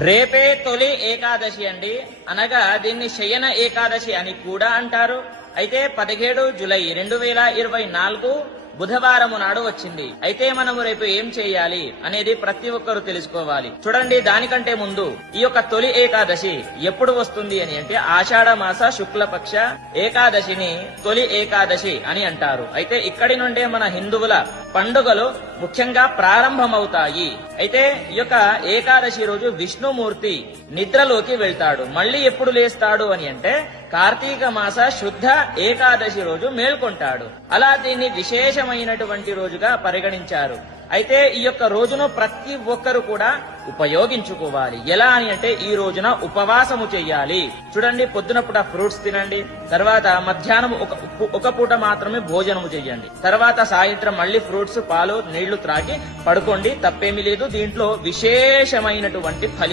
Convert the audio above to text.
రేపే తొలి ఏకాదశి అండి, అనగా దీన్ని శయన ఏకాదశి అని కూడా అంటారు. అయితే 17 జూలై 2024 బుధవారము నాడు వచ్చింది. అయితే మనము రేపు ఏం చేయాలి అనేది ప్రతి ఒక్కరూ తెలుసుకోవాలి. చూడండి, దానికంటే ముందు ఈ యొక్క తొలి ఏకాదశి ఎప్పుడు వస్తుంది అని అంటే ఆషాఢ మాస శుక్లపక్ష ఏకాదశిని తొలి ఏకాదశి అని అంటారు. అయితే ఇక్కడి నుండే మన హిందువుల పండుగలు ముఖ్యంగా ప్రారంభమవుతాయి. అయితే ఈ యొక్క ఏకాదశి రోజు విష్ణుమూర్తి నిద్రలోకి వెళ్తాడు. మళ్ళీ ఎప్పుడు లేస్తాడు అని అంటే కార్తీక మాస శుద్ధ ఏకాదశి రోజు మేల్కొంటాడు. అలా దీన్ని విశేషమైనటువంటి రోజుగా పరిగణించారు. అయితే ఈ యొక్క రోజును ప్రతి ఒక్కరు కూడా ఉపయోగించుకోవాలి. ఎలా అని అంటే ఈ రోజున ఉపవాసము చెయ్యాలి. చూడండి, పొద్దున పూట ఫ్రూట్స్ తినండి, తర్వాత మధ్యాహ్నం ఒక పూట మాత్రమే భోజనము చెయ్యండి, తర్వాత సాయంత్రం మళ్ళీ ఫ్రూట్స్, పాలు, నీళ్లు త్రాగి పడుకోండి. తప్పేమీ లేదు. దీంట్లో విశేషమైనటువంటి ఫలితం